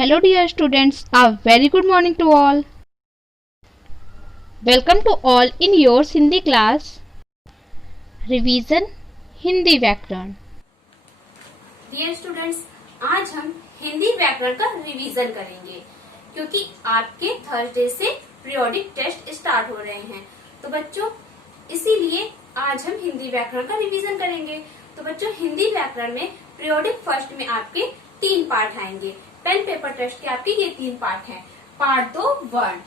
Hello dear students, a very good morning to all. Welcome to all in your Hindi class. Revision Hindi व्याकरण। Dear students, आज हम हिंदी व्याकरण का revision करेंगे क्योंकि आपके थर्सडे से पीरियोडिक टेस्ट स्टार्ट हो रहे हैं। तो बच्चों, इसीलिए आज हम हिंदी व्याकरण का रिवीजन करेंगे। तो बच्चों, हिंदी व्याकरण में पीरियोडिक फर्स्ट में आपके 3 पार्ट आएंगे। पेन पेपर टेस्ट के आपके ये 3 पार्ट हैं। पार्ट 2 वर्ण,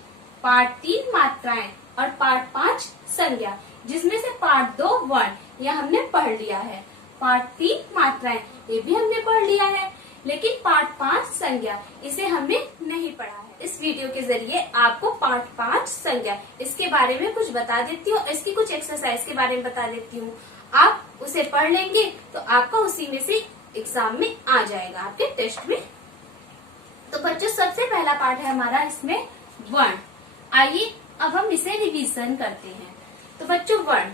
पार्ट 3 मात्राएं और पार्ट 5 संज्ञा, जिसमें से पार्ट 2 वर्ण यह हमने पढ़ लिया है। पार्ट 3 मात्राएं ये भी हमने पढ़ लिया है, लेकिन पार्ट 5 संज्ञा इसे हमने नहीं पढ़ा है। इस वीडियो के जरिए आपको पार्ट 5 संज्ञा इसके बारे में कुछ बता देती हूँ, इसकी कुछ एक्सरसाइज के बारे में बता देती हूँ। आप उसे पढ़ लेंगे तो आपका उसी में से एग्जाम में आ जाएगा, आपके टेस्ट में। तो बच्चों, सबसे पहला पार्ट है हमारा इसमें वर्ण। आइए अब हम इसे रिवीजन करते हैं। तो बच्चों, वर्ण,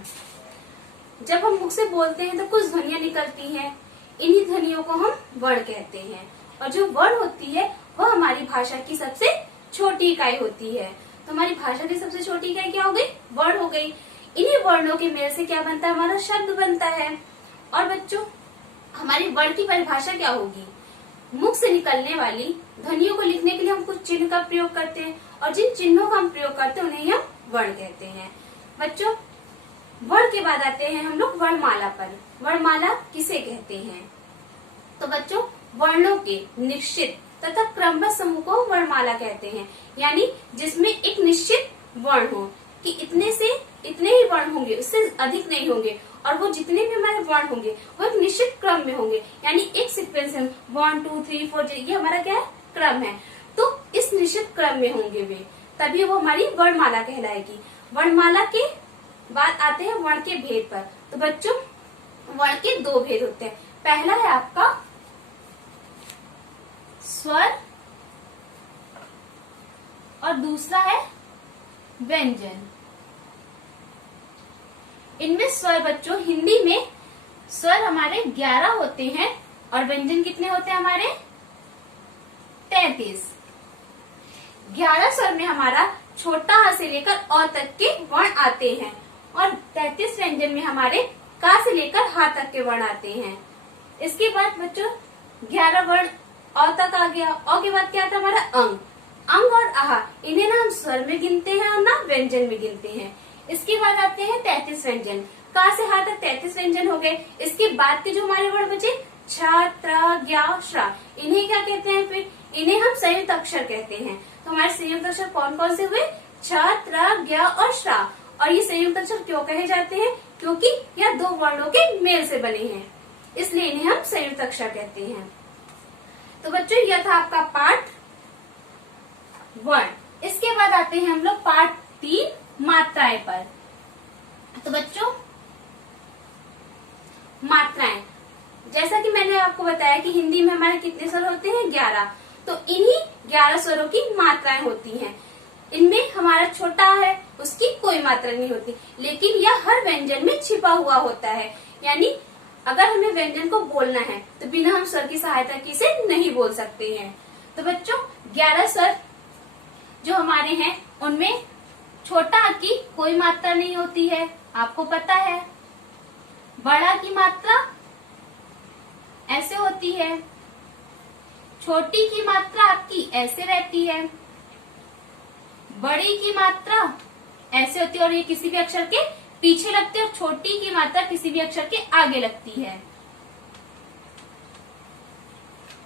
जब हम मुख से बोलते हैं तो कुछ ध्वनियां निकलती हैं, इन्हीं ध्वनियों को हम वर्ण कहते हैं। और जो वर्ण होती है वह हमारी भाषा की सबसे छोटी इकाई होती है। तो हमारी भाषा की सबसे छोटी इकाई क्या हो गई? वर्ण हो गई। इन्हीं वर्णों के मेल से क्या बनता है? हमारा शब्द बनता है। और बच्चों, हमारी वर्ण की परिभाषा क्या होगी? मुख से निकलने वाली ध्वनियों को लिखने के लिए हम कुछ चिन्ह का प्रयोग करते हैं, और जिन चिन्हों का हम प्रयोग करते हैं उन्हें हम वर्ण कहते हैं। बच्चों, वर्ण के बाद आते हैं हम लोग वर्णमाला पर। वर्णमाला किसे कहते हैं? तो बच्चों, वर्णों के निश्चित तथा क्रमबद्ध समूह को वर्णमाला कहते हैं, यानी जिसमें एक निश्चित वर्ण हो कि इतने से इतने ही वर्ण होंगे, उससे अधिक नहीं होंगे, और वो जितने भी हमारे वर्ण होंगे वो एक निश्चित क्रम में होंगे, यानी एक सीक्वेंस में 1 2 3 4 ये हमारा क्या है? क्रम है। तो इस निश्चित क्रम में होंगे वे, तभी वो हमारी वर्णमाला कहलाएगी। वर्णमाला के बाद आते हैं वर्ण के भेद पर। तो बच्चों, वर्ण के 2 भेद होते हैं। पहला है आपका स्वर और दूसरा है व्यंजन। इनमें स्वर बच्चों, हिंदी में स्वर हमारे 11 होते हैं और व्यंजन कितने होते हैं हमारे? 33। 11 स्वर में हमारा छोटा ह से लेकर अ तक के वर्ण आते हैं, और 33 व्यंजन में हमारे का से लेकर ह तक के वर्ण आते हैं। इसके बाद बच्चों 11 वर्ण अ तक आ गया। अ के बाद क्या आता है हमारा? अंग। अंग और आह, इन्हें ना हम स्वर में गिनते हैं और ना व्यंजन में गिनते हैं। इसके बाद आते हैं 33 व्यंजन। का से हा तक 33 व्यंजन हो गए। इसके बाद के जो हमारे वर्ण बचे छ, त्र, ज्ञ, श्रा, इन्हें क्या कहते हैं? फिर इन्हें हम संयुक्त अक्षर कहते हैं। तो हमारे संयुक्त अक्षर कौन कौन से हुए? छ, त्र, ज्ञ और श्रा। और ये संयुक्त अक्षर क्यों कहे जाते हैं? क्योंकि यह 2 वर्णों के मेल से बने हैं, इसलिए इन्हें हम संयुक्त अक्षर कहते हैं। तो बच्चों, यह था आपका पार्ट वर्ण। इसके बाद आते हैं हम लोग पार्ट 3 मात्राएं पर। तो बच्चों, मात्राएं, जैसा कि मैंने आपको बताया कि हिंदी में हमारे कितने स्वर होते हैं? 11। तो इन्हीं 11 स्वरों की मात्राएं होती हैं। इनमें हमारा छोटा है उसकी कोई मात्रा नहीं होती, लेकिन यह हर व्यंजन में छिपा हुआ होता है। यानी अगर हमें व्यंजन को बोलना है तो बिना हम स्वर की सहायता की इसे नहीं बोल सकते हैं। तो बच्चों, 11 स्वर जो हमारे हैं उनमें छोटा अ की कोई मात्रा नहीं होती है, आपको पता है। बड़ा की मात्रा ऐसे होती है, छोटी की मात्रा आपकी ऐसे रहती है, बड़ी की मात्रा ऐसे होती है और ये किसी भी अक्षर के पीछे लगती है, और छोटी की मात्रा किसी भी अक्षर के आगे लगती है।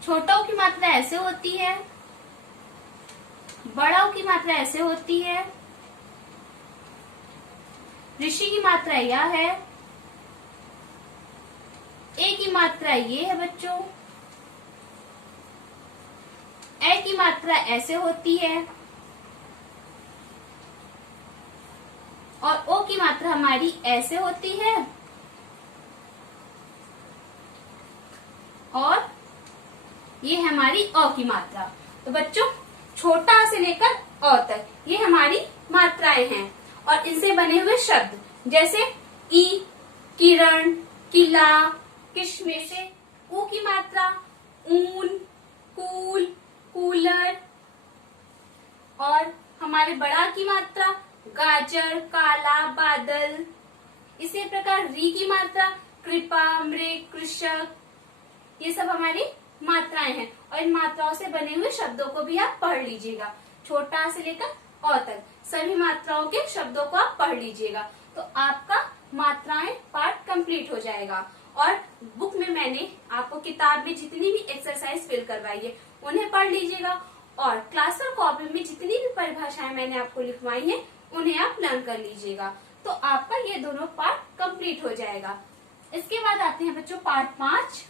छोटों की मात्रा ऐसे होती है, बड़ों की मात्रा ऐसे होती है, ऋषि की मात्रा यह है, ए की मात्रा ये है बच्चों, ए की मात्रा ऐसे होती है, और ओ की मात्रा हमारी ऐसे होती है, और ये हमारी अ की मात्रा। तो बच्चों, छोटा से लेकर अ तक ये हमारी मात्राएं हैं, और इनसे बने हुए शब्द जैसे ई, किरण, किला, किशमे से ऊ की मात्रा ऊन, कूल, कूलर। और हमारे बड़ा की मात्रा गाजर, काला, बादल। इसी प्रकार री की मात्रा कृपा, मृग, कृषक। ये सब हमारी मात्राएं हैं और इन मात्राओं से बने हुए शब्दों को भी आप पढ़ लीजिएगा। छोटा से लेकर अ तक सभी मात्राओं के शब्दों को आप पढ़ लीजिएगा, तो आपका मात्राएं पार्ट कंप्लीट हो जाएगा। और बुक में मैंने आपको किताब में जितनी भी एक्सरसाइज फिल करवाई है उन्हें पढ़ लीजिएगा, और क्लास और कॉपी में जितनी भी परिभाषाएं मैंने आपको लिखवाई हैं उन्हें आप लर्न कर लीजिएगा, तो आपका ये दोनों पार्ट कंप्लीट हो जाएगा। इसके बाद आते हैं बच्चों पार्ट 5,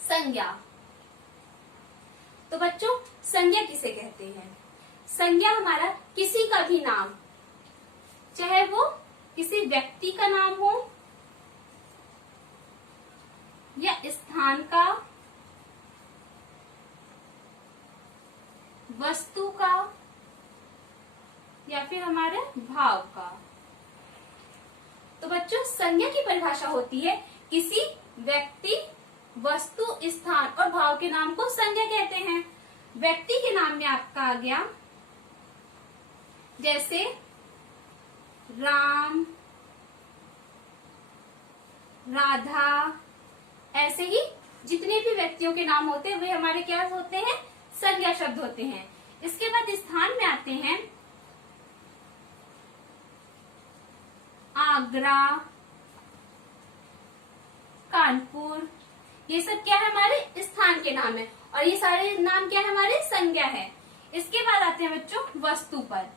संज्ञा। तो बच्चों संज्ञा किसे कहते हैं? संज्ञा हमारा किसी का भी नाम, चाहे वो किसी व्यक्ति का नाम हो या स्थान का, वस्तु का, या फिर हमारे भाव का। तो बच्चों संज्ञा की परिभाषा होती है किसी व्यक्ति, वस्तु, स्थान और भाव के नाम को संज्ञा कहते हैं। व्यक्ति के नाम में आपका आ गया जैसे राम, राधा, ऐसे ही जितने भी व्यक्तियों के नाम होते हैं वे हमारे क्या होते हैं? संज्ञा शब्द होते हैं। इसके बाद स्थान में आते हैं आगरा, कानपुर। ये सब क्या है? हमारे स्थान के नाम है, और ये सारे नाम क्या है? हमारे संज्ञा है। इसके बाद आते हैं बच्चों वस्तु पर।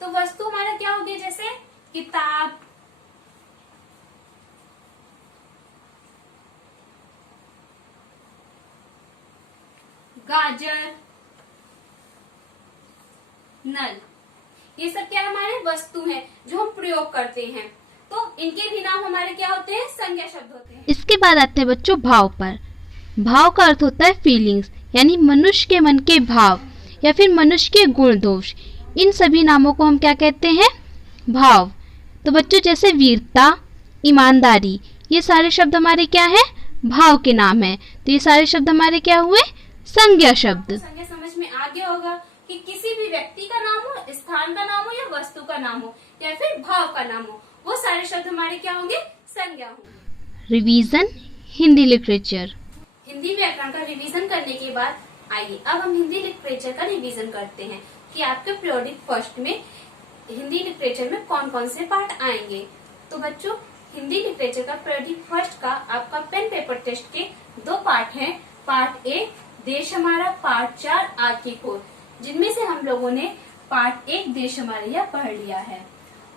तो वस्तु हमारा क्या हो गया? जैसे किताब, गाजर, नल। ये सब क्या हमारे वस्तु हैं जो हम प्रयोग करते हैं, तो इनके भी नाम हमारे क्या होते हैं? संज्ञा शब्द होते हैं। इसके बाद आते हैं बच्चों भाव पर। भाव का अर्थ होता है फीलिंग्स, यानी मनुष्य के मन के भाव या फिर मनुष्य के गुण दोष। इन सभी नामों को हम क्या कहते हैं? भाव। तो बच्चों जैसे वीरता, ईमानदारी, ये सारे शब्द हमारे क्या है? भाव के नाम है। तो ये सारे शब्द हमारे क्या हुए? संज्ञा शब्द। संज्ञा समझ में आ गया होगा कि किसी भी व्यक्ति का नाम हो, स्थान का नाम हो या वस्तु का नाम हो या फिर भाव का नाम हो, वो सारे शब्द हमारे क्या होंगे? संज्ञा होंगे। Revision Hindi literature. हिंदी व्याकरण का रिवीजन करने के बाद आइए अब हम हिंदी लिटरेचर का रिवीजन करते हैं कि आपके पीरियोडिक फर्स्ट में हिंदी लिटरेचर में कौन कौन से पार्ट आएंगे। तो बच्चों हिंदी लिटरेचर का पीरियोडिक फर्स्ट का आपका पेन पेपर टेस्ट के 2 पार्ट हैं। पार्ट ए देश हमारा, पार्ट 4 आग की खोज, जिनमें से हम लोगों ने पार्ट 1 देश हमारा यह पढ़ लिया है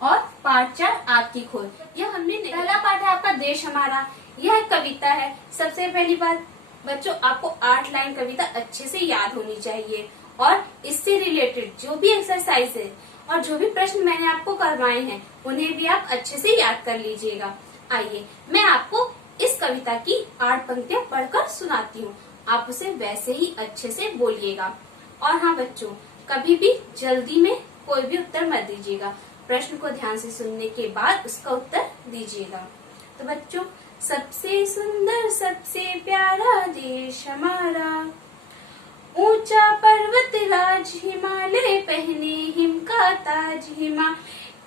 और पार्ट 4 आग की खोज यह हमने। पहला पार्ट है आपका देश हमारा, यह कविता है। सबसे पहली बात बच्चों आपको 8 लाइन कविता अच्छे से याद होनी चाहिए, और इससे रिलेटेड जो भी एक्सरसाइज है और जो भी प्रश्न मैंने आपको करवाए हैं उन्हें भी आप अच्छे से याद कर लीजिएगा। आइए मैं आपको इस कविता की 8 पंक्तियां पढ़कर सुनाती हूँ, आप उसे वैसे ही अच्छे से बोलिएगा। और हाँ बच्चों, कभी भी जल्दी में कोई भी उत्तर मत दीजिएगा, प्रश्न को ध्यान से सुनने के बाद उसका उत्तर दीजिएगा। तो बच्चों सबसे सुंदर सबसे प्यारा देश हमारा, ऊंचा पर्वत राज हिमालय पहने हिम का ताज हिमा,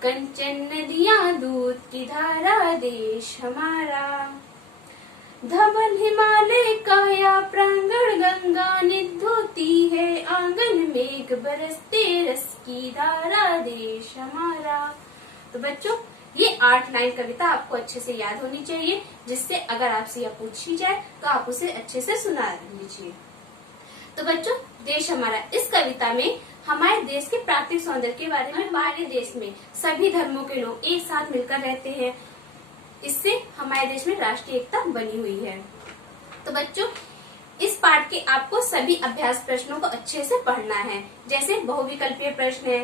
कंचन नदियां दूध की धारा देश हमारा, धवल हिमालय काया प्रांगण गंगा निध होती है आंगन मेघ बरसते रस की धारा देश हमारा। तो बच्चों ये 8 लाइन कविता आपको अच्छे से याद होनी चाहिए, जिससे अगर आपसे यह पूछी जाए तो आप उसे अच्छे से सुना लीजिए। तो बच्चों देश हमारा, इस कविता में हमारे देश के प्राकृतिक सौंदर्य के बारे में, हमारे देश में सभी धर्मों के लोग एक साथ मिलकर रहते हैं, इससे हमारे देश में राष्ट्रीय एकता बनी हुई है। तो बच्चों इस पाठ के आपको सभी अभ्यास प्रश्नों को अच्छे से पढ़ना है। जैसे बहुविकल्पीय प्रश्न है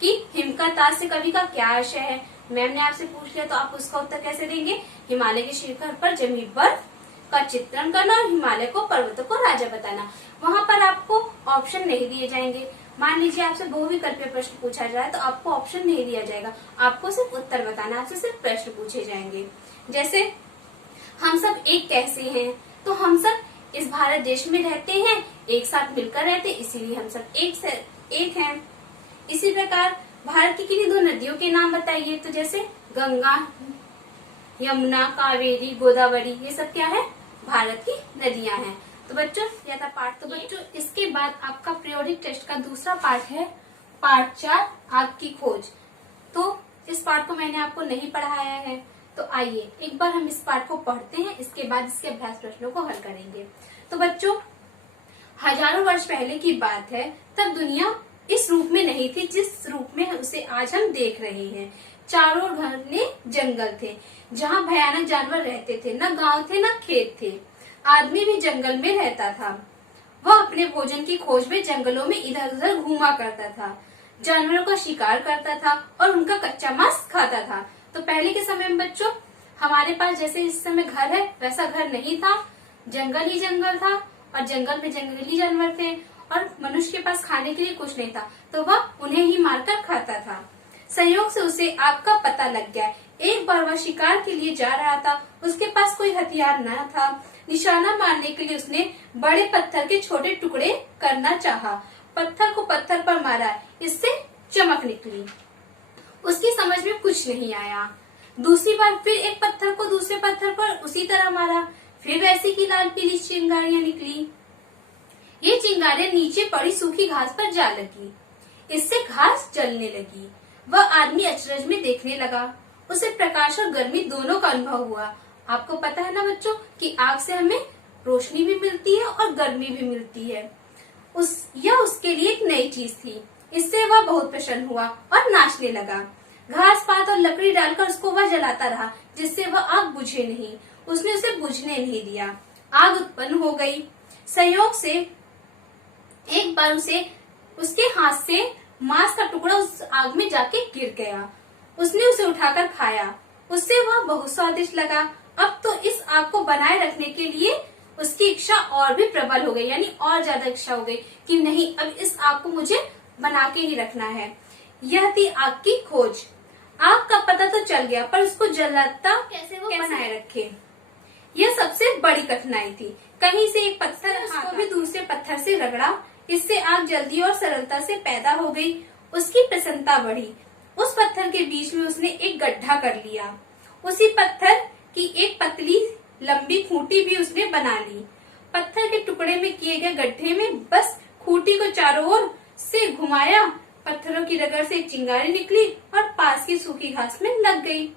कि हिम का ताज से कवि का क्या आशय है, मैम ने आपसे पूछ लिया तो आप उसका उत्तर कैसे देंगे? हिमालय के शिखर पर जमी बर्फ का चित्रण करना और हिमालय को पर्वतों को राजा बताना। वहाँ पर आपको ऑप्शन नहीं दिए जाएंगे। मान लीजिए आपसे बहुविकल्पीय प्रश्न पूछा जाए तो आपको ऑप्शन नहीं दिया जाएगा, आपको सिर्फ उत्तर बताना, आपसे सिर्फ प्रश्न पूछे जाएंगे। जैसे हम सब एक कैसे हैं, तो हम सब इस भारत देश में रहते हैं, एक साथ मिलकर रहते, इसीलिए हम सब एक हैं। इसी प्रकार भारत की किन्हीं दो नदियों के नाम बताइए। तो जैसे गंगा, यमुना, कावेरी, गोदावरी, ये सब क्या है? भारत की नदियां हैं। तो बच्चों यह था पार्ट। तो बच्चों इसके बाद आपका पीरियोडिक टेस्ट का दूसरा पार्ट है पार्ट 4, आग की खोज। तो इस पार्ट को मैंने आपको नहीं पढ़ाया है, तो आइए एक बार हम इस पार्ट को पढ़ते हैं, इसके बाद इसके अभ्यास प्रश्नों को हल करेंगे। तो बच्चों हजारों वर्ष पहले की बात है, तब दुनिया इस रूप में नहीं थी जिस रूप में उसे आज हम देख रहे हैं। चारों ओर घने जंगल थे जहाँ भयानक जानवर रहते थे, न गांव थे न खेत थे। आदमी भी जंगल में रहता था। वह अपने भोजन की खोज में जंगलों में इधर उधर घूमा करता था, जानवरों का शिकार करता था और उनका कच्चा मांस खाता था। तो पहले के समय में बच्चों हमारे पास जैसे इस समय घर है वैसा घर नहीं था, जंगल ही जंगल था और जंगल में जंगली जानवर थे और मनुष्य के पास खाने के लिए कुछ नहीं था, तो वह उन्हें ही मारकर खाता था। संयोग से उसे आग का पता लग गया। एक बार वह शिकार के लिए जा रहा था, उसके पास कोई हथियार न था। निशाना मारने के लिए उसने बड़े पत्थर के छोटे टुकड़े करना चाहा। पत्थर को पत्थर पर मारा, इससे चमक निकली। उसकी समझ में कुछ नहीं आया। दूसरी बार फिर एक पत्थर को दूसरे पत्थर पर उसी तरह मारा, फिर वैसी की लाल पीली चिंगारियां निकली। ये चिंगारियां नीचे पड़ी सूखी घास पर जा लगी, इससे घास जलने लगी। वह आदमी अचरज में देखने लगा। उसे प्रकाश और गर्मी दोनों का अनुभव हुआ। आपको पता है ना बच्चों कि आग से हमें रोशनी भी मिलती है और गर्मी भी मिलती है। यह उसके लिए एक नई चीज थी। इससे वह बहुत प्रसन्न हुआ और नाचने लगा। घास पात और लकड़ी डालकर उसको वह जलाता रहा, जिससे वह आग बुझे नहीं। उसने उसे बुझने नहीं दिया। आग उत्पन्न हो गई। संयोग से एक बार उसके हाथ से मांस का टुकड़ा उस आग में जाके गिर गया। उसने उसे उठाकर खाया। उससे वह बहुत स्वादिष्ट लगा। अब तो इस आग को बनाए रखने के लिए उसकी इच्छा और भी प्रबल हो गई, यानी और ज्यादा इच्छा हो गई कि नहीं, अब इस आग को मुझे बना के ही रखना है। यह थी आग की खोज। आग का पता तो चल गया, पर उसको जलाता कैसे वो बनाए रखे, यह सबसे बड़ी कठिनाई थी। कहीं से एक पत्थर उसको भी दूसरे पत्थर से रगड़ा, इससे आग जल्दी और सरलता से पैदा हो गई। उसकी प्रसन्नता बढ़ी। उस पत्थर के बीच में उसने एक गड्ढा कर लिया। उसी पत्थर की एक पतली लंबी खूंटी भी उसने बना ली। पत्थर के टुकड़े में किए गए गड्ढे में बस खूंटी को चारों ओर से घुमाया। पत्थरों की रगड़ से एक चिंगारी निकली और पास की सूखी घास में लग गई।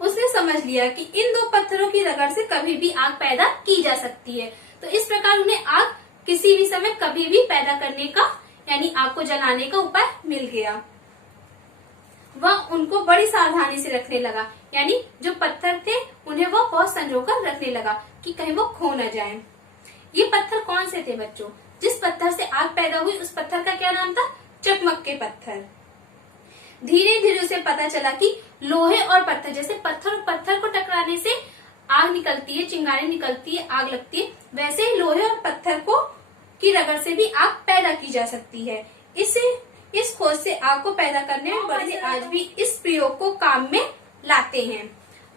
उसने समझ लिया कि इन दो पत्थरों की रगड़ से कभी भी आग पैदा की जा सकती है। तो इस प्रकार उन्हें आग किसी भी समय कभी भी पैदा करने का, यानी आग को जलाने का उपाय मिल गया। वह उनको बड़ी सावधानी से रखने लगा, यानी जो पत्थर थे उन्हें वह बहुत संजो कर रखने लगा कि कहीं वो खो न जाए। ये पत्थर कौन से थे बच्चों? जिस पत्थर से आग पैदा हुई उस पत्थर का क्या नाम था? चकमक के पत्थर। धीरे धीरे उसे पता चला कि लोहे और पत्थर, जैसे पत्थर और पत्थर को टकराने से आग निकलती है, चिंगारी निकलती है, आग लगती है, वैसे ही लोहे और पत्थर को की रगड़ से भी आग पैदा की जा सकती है। इस खोज से आग को पैदा करने में बड़े आज भी इस प्रयोग को काम में लाते हैं।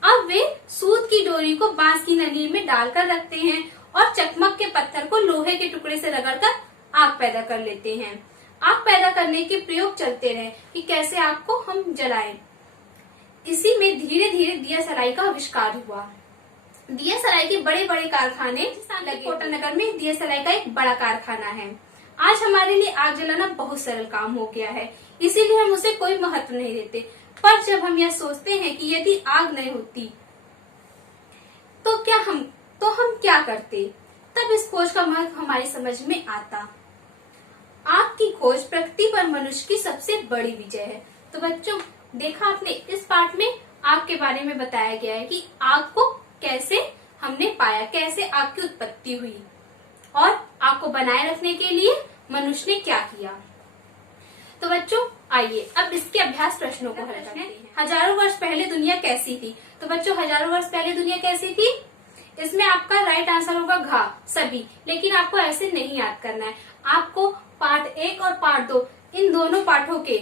अब वे सूत की डोरी को बांस की नली में डालकर रखते हैं और चकमक के पत्थर को लोहे के टुकड़े से रगड़कर आग पैदा कर लेते हैं। आग पैदा करने के प्रयोग चलते रहे कि कैसे आग को हम जलाएं। इसी में धीरे धीरे दिया सलाई का आविष्कार हुआ। दिया सलाई के बड़े बड़े कारखाने लगे। कोटा नगर में दिया सलाई का एक बड़ा कारखाना है। आज हमारे लिए आग जलाना बहुत सरल काम हो गया है, इसीलिए हम उसे कोई महत्व नहीं देते। पर जब हम यह सोचते हैं कि यदि आग नहीं होती तो हम क्या करते, तब इस खोज का महत्व हमारी समझ में आता। आग की खोज प्रकृति पर मनुष्य की सबसे बड़ी विजय है। तो बच्चों देखा आपने, इस पाठ में आग के बारे में बताया गया है कि आग को कैसे हमने पाया, कैसे आग की उत्पत्ति हुई और आग को बनाए रखने के लिए मनुष्य ने क्या किया। तो बच्चों आइए अब इसके अभ्यास प्रश्नों को हल करते हैं। हजारों वर्ष पहले दुनिया कैसी थी? तो बच्चों हजारों वर्ष पहले दुनिया कैसी थी? इसमें आपका राइट आंसर होगा घ सभी, लेकिन आपको ऐसे नहीं याद करना है। आपको पार्ट 1 और पार्ट 2 इन दोनों पाठों के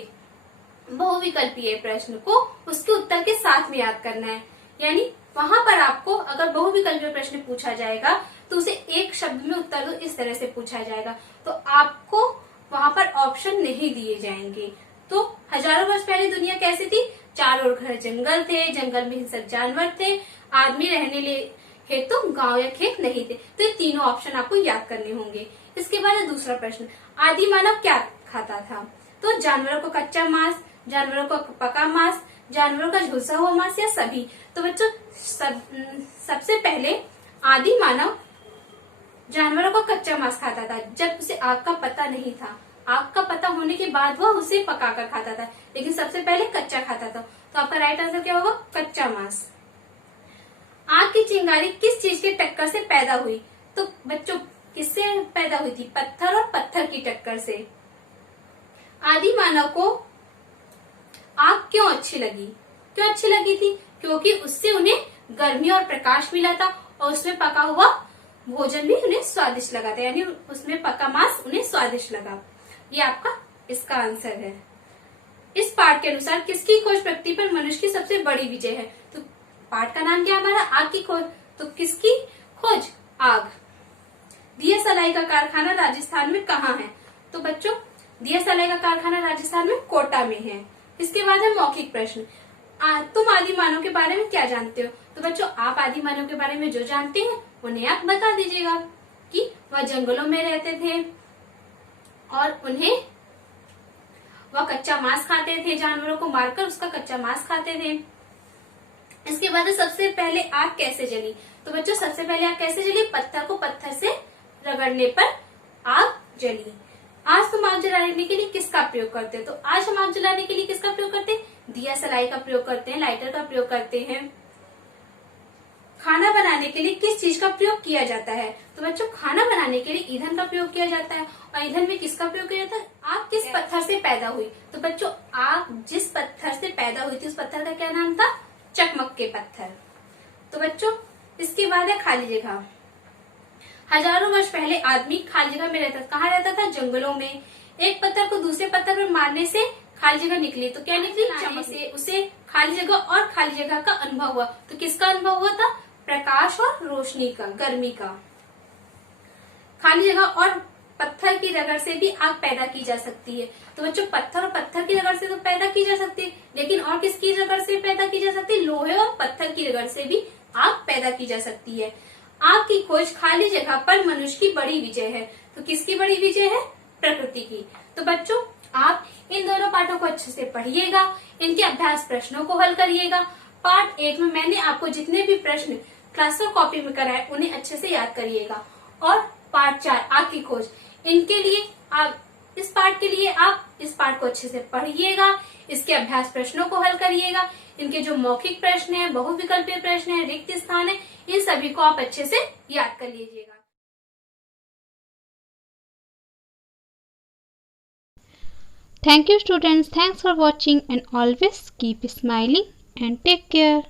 बहुविकल्पीय प्रश्न को उसके उत्तर के साथ में याद करना है। यानी वहां पर आपको अगर बहुविकल्पीय प्रश्न पूछा जाएगा तो उसे एक शब्द में उत्तर दो, इस तरह से पूछा जाएगा। तो आपको वहां पर ऑप्शन नहीं दिए जाएंगे। तो हजारों वर्ष पहले दुनिया कैसी थी? चारों ओर घर जंगल थे, जंगल में हिंसक जानवर थे, आदमी रहने हेतु गांव या खेत नहीं थे। तो ये तीनों ऑप्शन आपको याद करने होंगे। इसके बाद दूसरा प्रश्न, आदि मानव क्या खाता था? तो जानवरों को कच्चा मांस, जानवरों को पका मांस, जानवरों का झुलसा हुआ मांस या सभी? तो बच्चों सबसे पहले आदि मानव जानवरों को कच्चा मांस खाता था, जब उसे आग का पता नहीं था। आग का पता होने के बाद वह उसे पकाकर खाता था, लेकिन सबसे पहले कच्चा खाता था। तो आपका राइट आंसर क्या होगा? कच्चा मांस। आग की चिंगारी किस चीज के टक्कर से पैदा हुई? तो बच्चों किससे पैदा हुई थी? पत्थर और पत्थर की टक्कर से। आदि मानव को आग क्यों अच्छी लगी? क्यों अच्छी लगी थी? क्योंकि उससे उन्हें गर्मी और प्रकाश मिला था और उसमें पका हुआ भोजन भी उन्हें स्वादिष्ट लगा था, यानी उसमें पका मांस उन्हें स्वादिष्ट लगा। ये आपका इसका आंसर है। इस पाठ के अनुसार किसकी खोज पृथ्वी पर मनुष्य की सबसे बड़ी विजय है? तो पाठ का नाम क्या है हमारा? आग की खोज। तो किसकी खोज? आग। दिया सलाई का कारखाना राजस्थान में कहाँ है? तो बच्चों दिया सलाई का कारखाना राजस्थान में कोटा में है। इसके बाद है मौखिक प्रश्न। तुम आदि मानव के बारे में क्या जानते हो? तो बच्चों आप आदि मानव के बारे में जो जानते हैं उन्हें आप बता दीजिएगा कि वह जंगलों में रहते थे और वह कच्चा मांस खाते थे, जानवरों को मारकर उसका कच्चा मांस खाते थे। इसके बाद सबसे पहले आग कैसे जली? तो बच्चों सबसे पहले आग कैसे जली? पत्थर को पत्थर से रगड़ने पर आग जली। आज तुम आग जलाने के लिए किसका प्रयोग करते हैं? तो आज हम आग जलाने के लिए किसका प्रयोग करते हैं? दिया सलाई का प्रयोग करते हैं, लाइटर का प्रयोग करते हैं। खाना बनाने के लिए किस चीज का प्रयोग किया जाता है? तो बच्चों खाना बनाने के लिए ईंधन का प्रयोग किया जाता है। और ईंधन में किसका प्रयोग किया जाता है? आग किस पत्थर से पैदा हुई? तो बच्चों आग जिस पत्थर से पैदा हुई थी उस पत्थर का क्या नाम था? चकमक के पत्थर। तो बच्चों इसके बाद है खाली जगह। हजारों वर्ष पहले आदमी खाली जगह में रहता था। कहाँ रहता था? जंगलों में। एक पत्थर को दूसरे पत्थर पर मारने से खाली जगह निकली। तो क्या निकली? चमक से उसे खाली जगह और खाली जगह का अनुभव हुआ। तो किसका अनुभव हुआ था? प्रकाश और रोशनी का, गर्मी का। खाली जगह और पत्थर की रगड़ से भी आग पैदा की जा सकती है। तो बच्चों पत्थर और पत्थर की रगड़ से तो पैदा की जा सकती है, लेकिन और किसकी रगड़ से पैदा की जा सकती है? लोहे और पत्थर की रगड़ से भी आग पैदा की जा सकती है। आग की खोज खाली जगह पर मनुष्य की बड़ी विजय है। तो किसकी बड़ी विजय है? प्रकृति की। तो बच्चों आप इन दोनों पाठों को अच्छे से पढ़िएगा, इनके अभ्यास प्रश्नों को हल करिएगा। पार्ट 1 में मैंने आपको जितने भी प्रश्न क्लास और कॉपी में कराए उन्हें अच्छे से याद करिएगा। और पार्ट 4 आग की खोज, इनके लिए आप इस पार्ट के लिए आप इस पार्ट को अच्छे से पढ़िएगा, इसके अभ्यास प्रश्नों को हल करिएगा। इनके जो मौखिक प्रश्न है, बहुविकल्पीय प्रश्न है, रिक्त स्थान है, इन सभी को आप अच्छे से याद कर लीजिएगा। Thank you students. Thanks for watching and always keep smiling and take care.